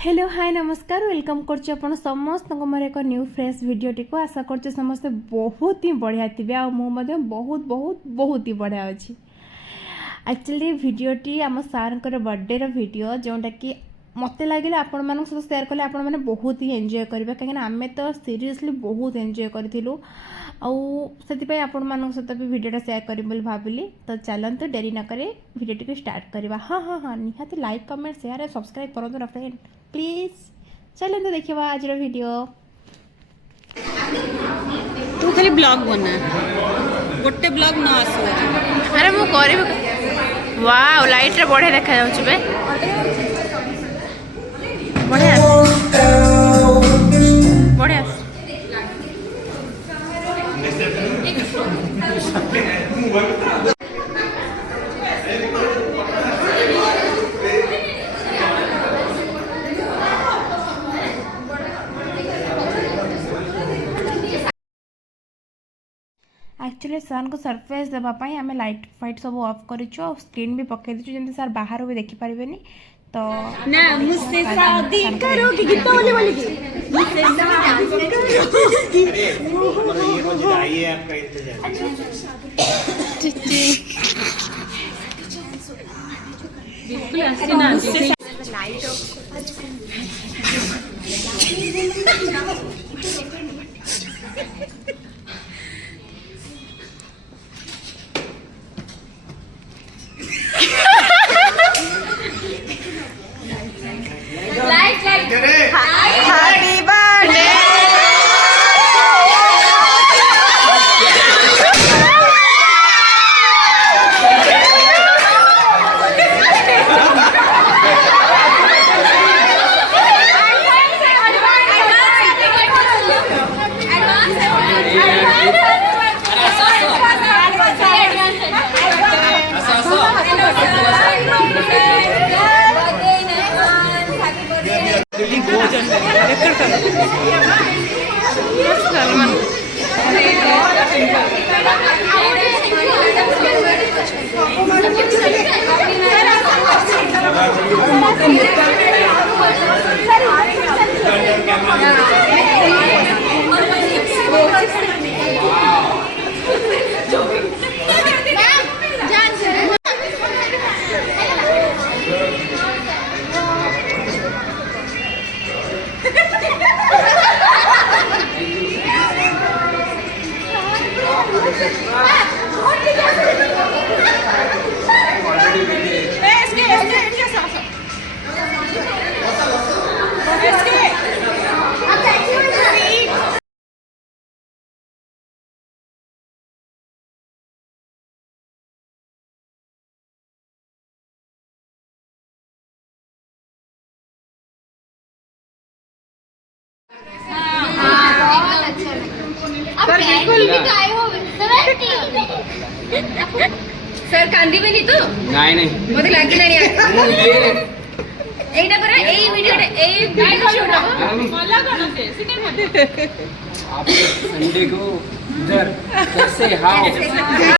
Hello hi नमस्कार welcome करछि अपन समस्त मोर एक न्यू फ्रेश वीडियोटी को आशा करछि समस्ते बहुत ही बढ़िया थिबे आ मु मध्ये बहुत बहुत बहुत ही बढ़िया अछि। एक्चुअली वीडियोटी आम सारंकर बर्थडे रो वीडियो जोंटा कि मते लागिले आपण मानक सहित शेयर कले आपण माने बहुत ही एंजॉय करबे काहे ना आमे तो सीरियसली बहुत एंजॉय करथिलु आउ सेति पय आपण मानक सहित भी वीडियोटा शेयर करि बोल भाबिली। तो चलंतु देरी न करे वीडियोटी को स्टार्ट करबा। हां हां हां निहाती लाइक कमेंट शेयर और सब्सक्राइब करंतु ना फ्रेंड प्लीज। चलंतु देखिबा आज रो वीडियो। तू खाली ब्लॉग बना गोटे ब्लॉग न आसो। अरे मु करबे वाओ लाइट रे बढ़िया देखा जाउछ बे बढ़िया बढ़िया। एक्चुअली सर को सरप्राइज देवाई आम लाइट फाइट सब ऑफ करूँ स्क्रीन भी पकई दीचु जमी सर बाहर भी देखी पारे तो ना मुझसे शादी करोगी गीत बोले बोले की मुझसे शादी करोगी ये रोज आइए आपका इंतजार बिल्कुल ऐसे ना लाइट हैप्पी बर्थडे सर कांदी बेनी तो नहीं नहीं मते लागी नाही एटा करे एई वीडियो शूट हो मला कोन से सिने आप संडे को इधर कैसे हाउ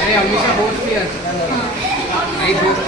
अरे हमेशा बहुत भी नहीं बहुत